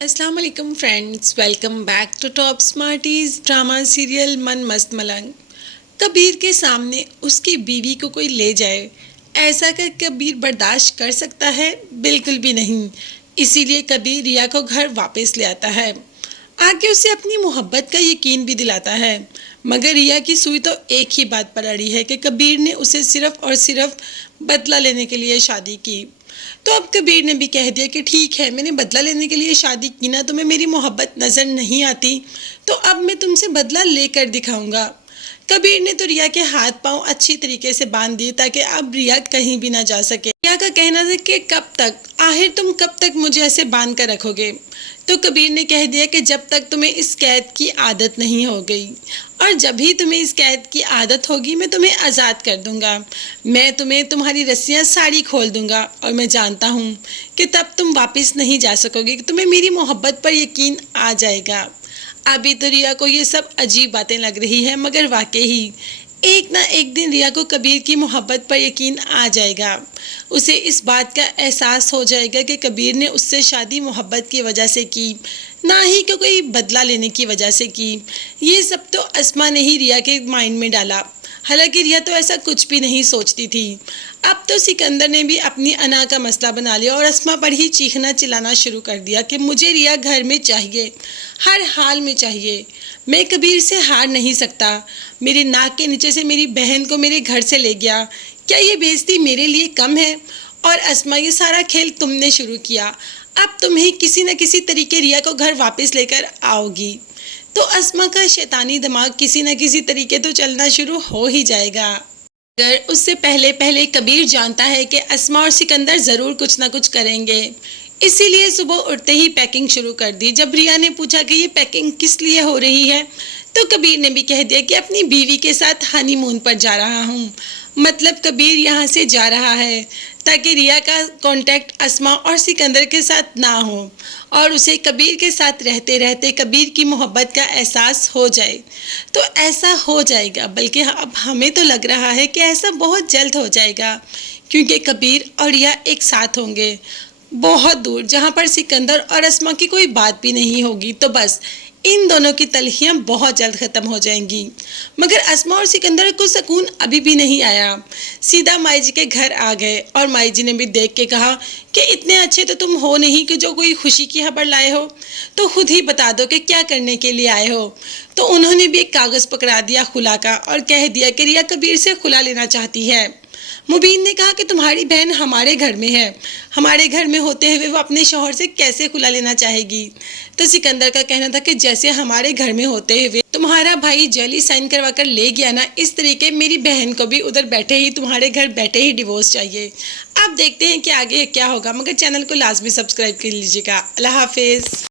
अस्सलाम वालेकुम friends, welcome back to top smarties drama serial Man Mast मलंग। कबीर के सामने उसकी बीवी को कोई ले जाए, ऐसा कर कबीर बर्दाश्त कर सकता है? बिल्कुल भी नहीं। इसीलिए कबीर रिया को घर वापस ले आता है, आके उसे अपनी मोहब्बत का यकीन भी दिलाता है। मगर रिया की सुई तो एक ही बात पर अड़ी है कि कबीर ने उसे सिर्फ और सिर्फ बदला लेने के लिए शादी की। तो अब कबीर ने भी कह दिया कि ठीक है, मैंने बदला लेने के लिए शादी की ना, तुम्हें मेरी मोहब्बत नज़र नहीं आती तो अब मैं तुमसे बदला लेकर दिखाऊंगा। कबीर ने तो रिया के हाथ पांव अच्छी तरीके से बांध दिए ताकि अब रिया कहीं भी ना जा सके। रिया का कहना था कि कब तक, आखिर तुम कब तक मुझे ऐसे बांध कर रखोगे? तो कबीर ने कह दिया कि जब तक तुम्हें इस कैद की आदत नहीं हो गई, और जब भी तुम्हें इस कैद की आदत होगी मैं तुम्हें आज़ाद कर दूंगा। मैं तुम्हें तुम्हारी रस्सियां सारी खोल दूंगा और मैं जानता हूँ कि तब तुम वापस नहीं जा सकोगे, कि तुम्हें मेरी मोहब्बत पर यकीन आ जाएगा। अभी तो रिया को ये सब अजीब बातें लग रही है, मगर वाकई ही एक ना एक दिन रिया को कबीर की मोहब्बत पर यकीन आ जाएगा। उसे इस बात का एहसास हो जाएगा कि कबीर ने उससे शादी मोहब्बत की वजह से की, ना ही कि कोई बदला लेने की वजह से की। ये सब तो अस्मा ने ही रिया के माइंड में डाला, हालांकि रिया तो ऐसा कुछ भी नहीं सोचती थी। अब तो सिकंदर ने भी अपनी अना का मसला बना लिया और अस्मा पर ही चीखना चिल्लाना शुरू कर दिया कि मुझे रिया घर में चाहिए, हर हाल में चाहिए। मैं कबीर से हार नहीं सकता। मेरी नाक के नीचे से मेरी बहन को मेरे घर से ले गया, क्या ये बेइज्जती मेरे लिए कम है? और अस्मा, ये सारा खेल तुमने शुरू किया, अब तुम ही किसी न किसी तरीके रिया को घर वापस लेकर आओगी। तो अस्मा का शैतानी दिमाग किसी न किसी तरीके तो चलना शुरू हो ही जाएगा। अगर उससे पहले पहले कबीर जानता है कि अस्मा और सिकंदर ज़रूर कुछ ना कुछ करेंगे, इसीलिए सुबह उठते ही पैकिंग शुरू कर दी। जब रिया ने पूछा कि ये पैकिंग किस लिए हो रही है, तो कबीर ने भी कह दिया कि अपनी बीवी के साथ हनीमून पर जा रहा हूँ। मतलब कबीर यहाँ से जा रहा है ताकि रिया का कांटेक्ट अस्मा और सिकंदर के साथ ना हो और उसे कबीर के साथ रहते रहते कबीर की मोहब्बत का एहसास हो जाए। तो ऐसा हो जाएगा, बल्कि अब हमें तो लग रहा है कि ऐसा बहुत जल्द हो जाएगा, क्योंकि कबीर और रिया एक साथ होंगे बहुत दूर, जहाँ पर सिकंदर और अस्मा की कोई बात भी नहीं होगी। तो बस इन दोनों की तलखियाँ बहुत जल्द ख़त्म हो जाएंगी। मगर अस्मा और सिकंदर को सुकून अभी भी नहीं आया। सीधा माई जी के घर आ गए और माई जी ने भी देख के कहा कि इतने अच्छे तो तुम हो नहीं कि जो कोई खुशी की खबर लाए हो, तो खुद ही बता दो कि क्या करने के लिए आए हो। तो उन्होंने भी एक कागज़ पकड़ा दिया खुला का और कह दिया कि रिया कबीर से खुला लेना चाहती है। मुबीन ने कहा कि तुम्हारी बहन हमारे घर में है, हमारे घर में होते हुए वो अपने शौहर से कैसे खुला लेना चाहेगी? तो सिकंदर का कहना था कि जैसे हमारे घर में होते हुए तुम्हारा भाई जली साइन करवा कर ले गया ना, इस तरीके मेरी बहन को भी उधर बैठे ही, तुम्हारे घर बैठे ही डिवोर्स चाहिए। अब देखते हैं कि आगे क्या होगा, मगर चैनल को लाजमी सब्सक्राइब कर लीजिएगा। अल्लाह हाफिज़।